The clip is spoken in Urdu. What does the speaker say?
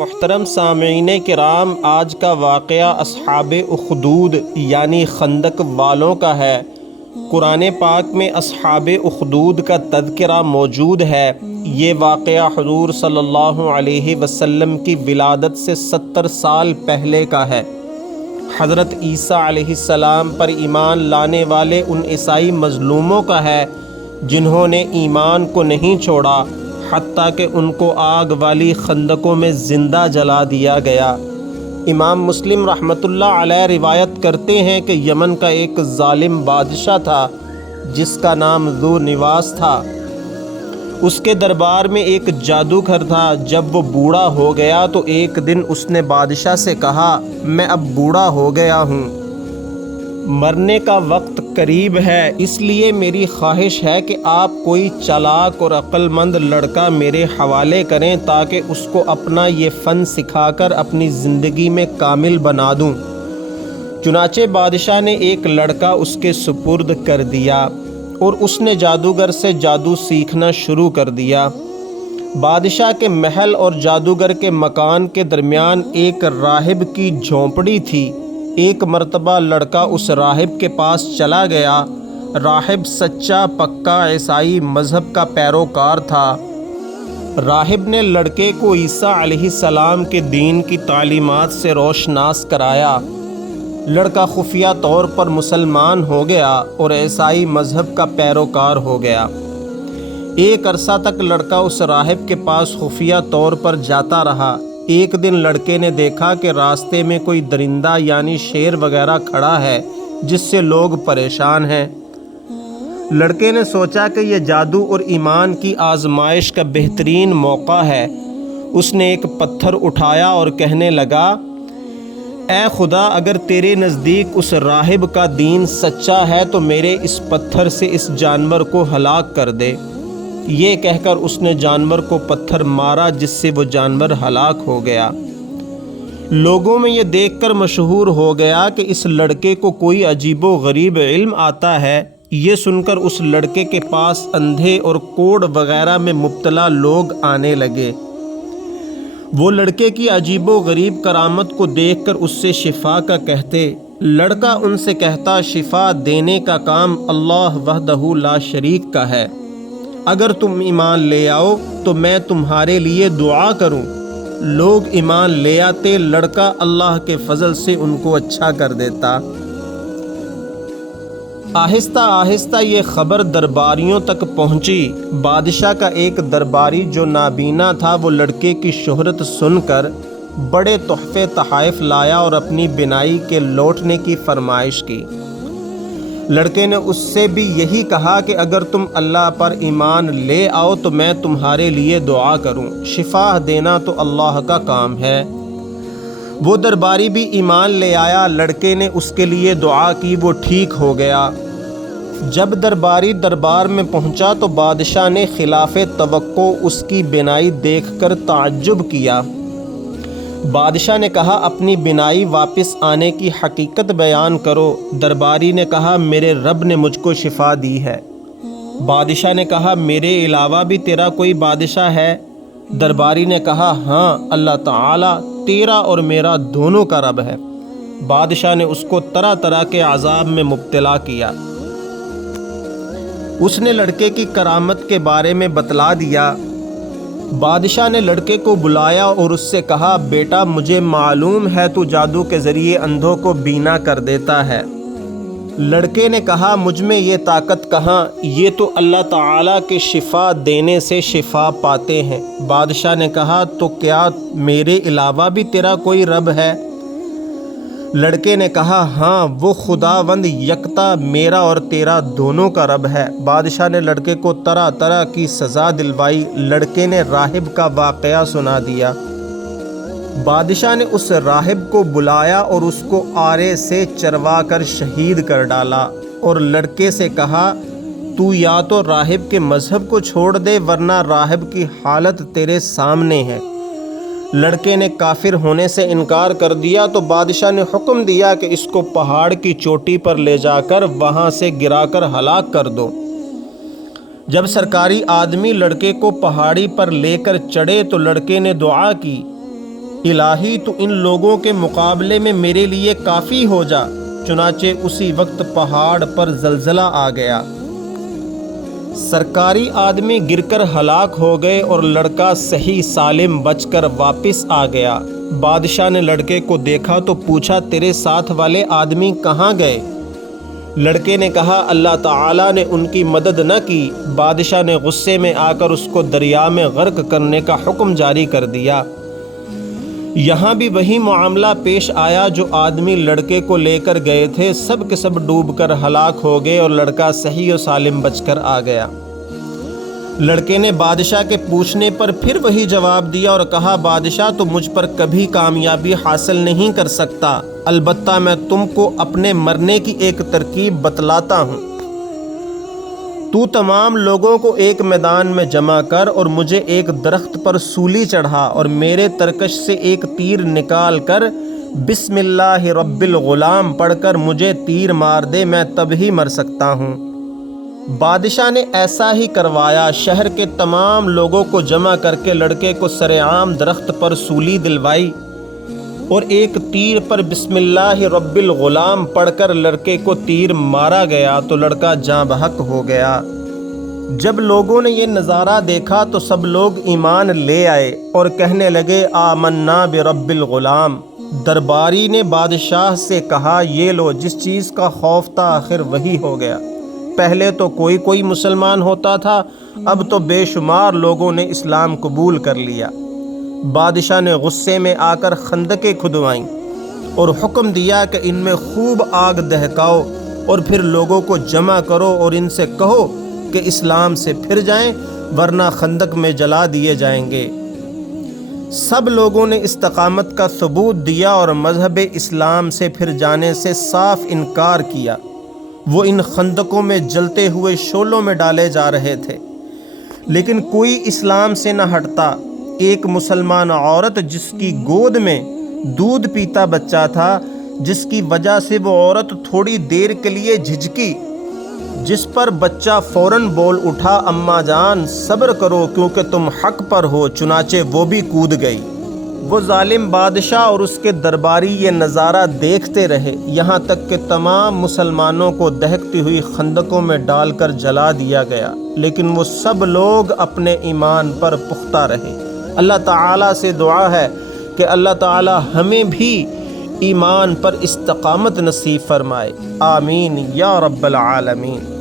محترم سامعین کرام، آج کا واقعہ اصحاب اخدود یعنی خندق والوں کا ہے۔ قرآن پاک میں اصحاب اخدود کا تذکرہ موجود ہے۔ یہ واقعہ حضور صلی اللہ علیہ وسلم کی ولادت سے 70 سال پہلے کا ہے۔ حضرت عیسیٰ علیہ السلام پر ایمان لانے والے ان عیسائی مظلوموں کا ہے جنہوں نے ایمان کو نہیں چھوڑا، حتیٰ کہ ان کو آگ والی خندقوں میں زندہ جلا دیا گیا۔ امام مسلم رحمۃ اللہ علیہ روایت کرتے ہیں کہ یمن کا ایک ظالم بادشاہ تھا جس کا نام ذو نواس تھا۔ اس کے دربار میں ایک جادوگر تھا۔ جب وہ بوڑھا ہو گیا تو ایک دن اس نے بادشاہ سے کہا، میں اب بوڑھا ہو گیا ہوں، مرنے کا وقت قریب ہے، اس لیے میری خواہش ہے کہ آپ کوئی چالاک اور عقل مند لڑکا میرے حوالے کریں تاکہ اس کو اپنا یہ فن سکھا کر اپنی زندگی میں کامل بنا دوں۔ چنانچہ بادشاہ نے ایک لڑکا اس کے سپرد کر دیا اور اس نے جادوگر سے جادو سیکھنا شروع کر دیا۔ بادشاہ کے محل اور جادوگر کے مکان کے درمیان ایک راہب کی جھونپڑی تھی۔ ایک مرتبہ لڑکا اس راہب کے پاس چلا گیا۔ راہب سچا پکا عیسائی مذہب کا پیروکار تھا۔ راہب نے لڑکے کو عیسیٰ علیہ السلام کے دین کی تعلیمات سے روشناس کرایا۔ لڑکا خفیہ طور پر مسلمان ہو گیا اور عیسائی مذہب کا پیروکار ہو گیا۔ ایک عرصہ تک لڑکا اس راہب کے پاس خفیہ طور پر جاتا رہا۔ ایک دن لڑکے نے دیکھا کہ راستے میں کوئی درندہ یعنی شیر وغیرہ کھڑا ہے جس سے لوگ پریشان ہیں۔ لڑکے نے سوچا کہ یہ جادو اور ایمان کی آزمائش کا بہترین موقع ہے۔ اس نے ایک پتھر اٹھایا اور کہنے لگا، اے خدا، اگر تیرے نزدیک اس راہب کا دین سچا ہے تو میرے اس پتھر سے اس جانور کو ہلاک کر دے۔ یہ کہہ کر اس نے جانور کو پتھر مارا جس سے وہ جانور ہلاک ہو گیا۔ لوگوں میں یہ دیکھ کر مشہور ہو گیا کہ اس لڑکے کو کوئی عجیب و غریب علم آتا ہے۔ یہ سن کر اس لڑکے کے پاس اندھے اور کوڑ وغیرہ میں مبتلا لوگ آنے لگے۔ وہ لڑکے کی عجیب و غریب کرامت کو دیکھ کر اس سے شفا کا کہتے۔ لڑکا ان سے کہتا، شفا دینے کا کام اللہ وحدہ لا شریک کا ہے، اگر تم ایمان لے آؤ تو میں تمہارے لیے دعا کروں۔ لوگ ایمان لے آتے، لڑکا اللہ کے فضل سے ان کو اچھا کر دیتا۔ آہستہ آہستہ یہ خبر درباریوں تک پہنچی۔ بادشاہ کا ایک درباری جو نابینا تھا وہ لڑکے کی شہرت سن کر بڑے تحفے تحائف لایا اور اپنی بینائی کے لوٹنے کی فرمائش کی۔ لڑکے نے اس سے بھی یہی کہا کہ اگر تم اللہ پر ایمان لے آؤ تو میں تمہارے لیے دعا کروں، شفا دینا تو اللہ کا کام ہے۔ وہ درباری بھی ایمان لے آیا۔ لڑکے نے اس کے لیے دعا کی، وہ ٹھیک ہو گیا۔ جب درباری دربار میں پہنچا تو بادشاہ نے خلاف توقع اس کی بینائی دیکھ کر تعجب کیا۔ بادشاہ نے کہا، اپنی بینائی واپس آنے کی حقیقت بیان کرو۔ درباری نے کہا، میرے رب نے مجھ کو شفا دی ہے۔ بادشاہ نے کہا، میرے علاوہ بھی تیرا کوئی بادشاہ ہے؟ درباری نے کہا، ہاں، اللہ تعالیٰ تیرا اور میرا دونوں کا رب ہے۔ بادشاہ نے اس کو طرح طرح کے عذاب میں مبتلا کیا۔ اس نے لڑکے کی کرامت کے بارے میں بتلا دیا۔ بادشاہ نے لڑکے کو بلایا اور اس سے کہا، بیٹا، مجھے معلوم ہے تو جادو کے ذریعے اندھوں کو بینا کر دیتا ہے۔ لڑکے نے کہا، مجھ میں یہ طاقت کہاں، یہ تو اللہ تعالیٰ کے شفا دینے سے شفا پاتے ہیں۔ بادشاہ نے کہا، تو کیا میرے علاوہ بھی تیرا کوئی رب ہے؟ لڑکے نے کہا، ہاں، وہ خداوند یکتا میرا اور تیرا دونوں کا رب ہے۔ بادشاہ نے لڑکے کو طرح طرح کی سزا دلوائی۔ لڑکے نے راہب کا واقعہ سنا دیا۔ بادشاہ نے اس راہب کو بلایا اور اس کو آرے سے چروا کر شہید کر ڈالا اور لڑکے سے کہا، تو یا تو راہب کے مذہب کو چھوڑ دے ورنہ راہب کی حالت تیرے سامنے ہے۔ لڑکے نے کافر ہونے سے انکار کر دیا تو بادشاہ نے حکم دیا کہ اس کو پہاڑ کی چوٹی پر لے جا کر وہاں سے گرا کر ہلاک کر دو۔ جب سرکاری آدمی لڑکے کو پہاڑی پر لے کر چڑھے تو لڑکے نے دعا کی، الہی تو ان لوگوں کے مقابلے میں میرے لیے کافی ہو جا۔ چنانچہ اسی وقت پہاڑ پر زلزلہ آ گیا، سرکاری آدمی گر کر ہلاک ہو گئے اور لڑکا صحیح سالم بچ کر واپس آ گیا۔ بادشاہ نے لڑکے کو دیکھا تو پوچھا، تیرے ساتھ والے آدمی کہاں گئے؟ لڑکے نے کہا، اللہ تعالیٰ نے ان کی مدد نہ کی۔ بادشاہ نے غصے میں آ کر اس کو دریا میں غرق کرنے کا حکم جاری کر دیا۔ یہاں بھی وہی معاملہ پیش آیا، جو آدمی لڑکے کو لے کر گئے تھے سب کے سب ڈوب کر ہلاک ہو گئے اور لڑکا صحیح و سالم بچ کر آ گیا۔ لڑکے نے بادشاہ کے پوچھنے پر پھر وہی جواب دیا اور کہا، بادشاہ تو مجھ پر کبھی کامیابی حاصل نہیں کر سکتا، البتہ میں تم کو اپنے مرنے کی ایک ترکیب بتلاتا ہوں۔ تو تمام لوگوں کو ایک میدان میں جمع کر اور مجھے ایک درخت پر سولی چڑھا اور میرے ترکش سے ایک تیر نکال کر بسم اللہ رب الغلام پڑھ کر مجھے تیر مار دے، میں تب ہی مر سکتا ہوں۔ بادشاہ نے ایسا ہی کروایا، شہر کے تمام لوگوں کو جمع کر کے لڑکے کو سرعام درخت پر سولی دلوائی اور ایک تیر پر بسم اللہ رب الغلام پڑھ کر لڑکے کو تیر مارا گیا تو لڑکا جاں بحق ہو گیا۔ جب لوگوں نے یہ نظارہ دیکھا تو سب لوگ ایمان لے آئے اور کہنے لگے، آمنا برب الغلام۔ درباری نے بادشاہ سے کہا، یہ لو، جس چیز کا خوف تھا آخر وہی ہو گیا۔ پہلے تو کوئی مسلمان ہوتا تھا، اب تو بے شمار لوگوں نے اسلام قبول کر لیا۔ بادشاہ نے غصے میں آ کر خندقیں کھدوائیں اور حکم دیا کہ ان میں خوب آگ دہکاؤ اور پھر لوگوں کو جمع کرو اور ان سے کہو کہ اسلام سے پھر جائیں ورنہ خندق میں جلا دیے جائیں گے۔ سب لوگوں نے استقامت کا ثبوت دیا اور مذہب اسلام سے پھر جانے سے صاف انکار کیا۔ وہ ان خندقوں میں جلتے ہوئے شعلوں میں ڈالے جا رہے تھے، لیکن کوئی اسلام سے نہ ہٹتا۔ ایک مسلمان عورت جس کی گود میں دودھ پیتا بچہ تھا، جس کی وجہ سے وہ عورت تھوڑی دیر کے لیے جھجکی، جس پر بچہ فوراً بول اٹھا، اماں جان صبر کرو کیونکہ تم حق پر ہو، چنانچہ وہ بھی کود گئی۔ وہ ظالم بادشاہ اور اس کے درباری یہ نظارہ دیکھتے رہے، یہاں تک کہ تمام مسلمانوں کو دہکتی ہوئی خندقوں میں ڈال کر جلا دیا گیا، لیکن وہ سب لوگ اپنے ایمان پر پختہ رہے۔ اللہ تعالیٰ سے دعا ہے کہ اللہ تعالیٰ ہمیں بھی ایمان پر استقامت نصیب فرمائے، آمین یا رب العالمین۔